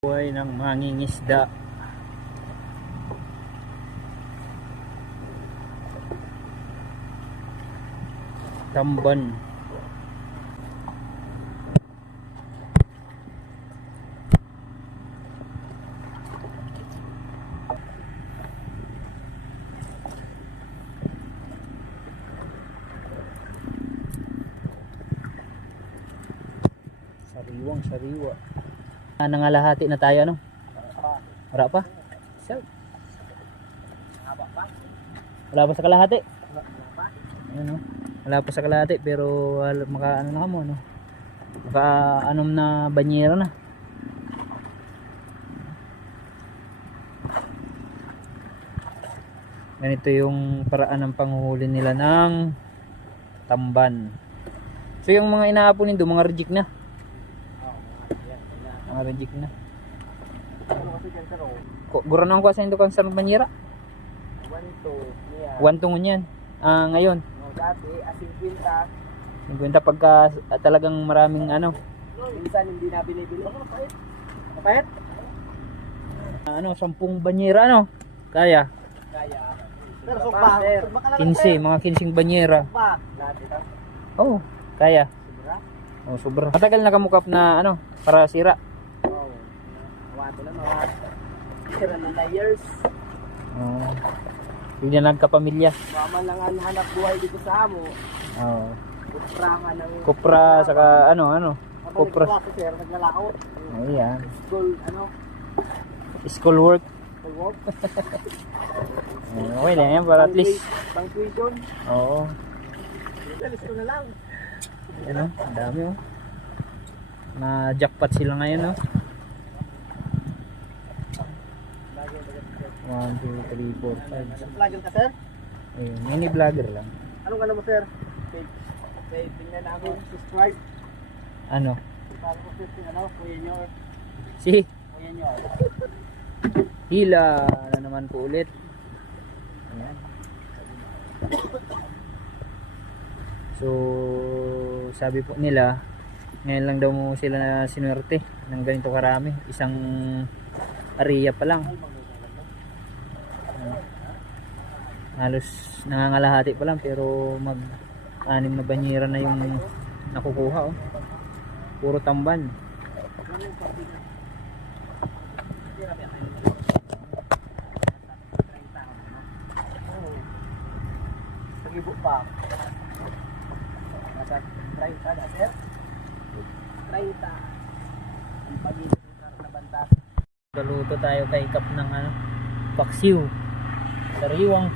Buhay ng mangingisda. Tamban. Sariwang sariwa. Nangalahati na tayo, ano? Wala pa? Wala pa sa kalahati? Ano? Wala pa sa kalahati pero maka ano na mo, no? Maka anom na banyera na. Ganito yung paraan ng panghuhuli nila ng tamban. So yung mga inaapon nindo, mga reject na. Mga reject na. Guro nang kuha sa indo kang sarang banyera? 1 tungon yan. Ngayon. Dati, 50. 50 pagka talagang maraming ano. Minsan hindi na binibili. Kapayat? 10 banyera, ano? Kaya. Pero sukba. 15, mga 15 banyera. Dati ka. Oh, kaya. Sobra? Oh, sobra. Matagal na kamukap na ano, para sira. Oo. Awato na mga sira na layers. Oh. Hindi na nagkapamilya. Mama lang ang hanap buhay dito sa amo. Oh. Kupra nga ng... Kupra, saka ano. Kupra. Kupra si sir, naglalakot. Oh, yan. School, School work. school work. Okay lang yan, para at least. Pang tuition. Oo. Alis ko na lang. Ano, ang dami oh. Na jackpot sila ngayon, oh. 1, 2, 3, 4, 5. Vlogger ka sir? Ayun, mini vlogger lang. Anong ano mo sir? Page. Tingnan namin. Subscribe. Ano? Para ko sir, Kuya Nyor. Si Kuya Nyor. Hila na naman po ulit. Ayan. So, sabi po nila, ngayon lang daw mo sila na sinuwerte ng ganito karami. Isang area pa lang. Halos nangangalahati pa lang pero mag-anim na banyera na yung nakukuha, oh. Puro tamban. Pag-ibo pa. Nasa 30 na sir. 30. Ang pag-ibo na banta. Galuto tayo kay Kap ng paksiw. Sariwang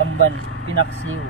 tamban, pinaksiw.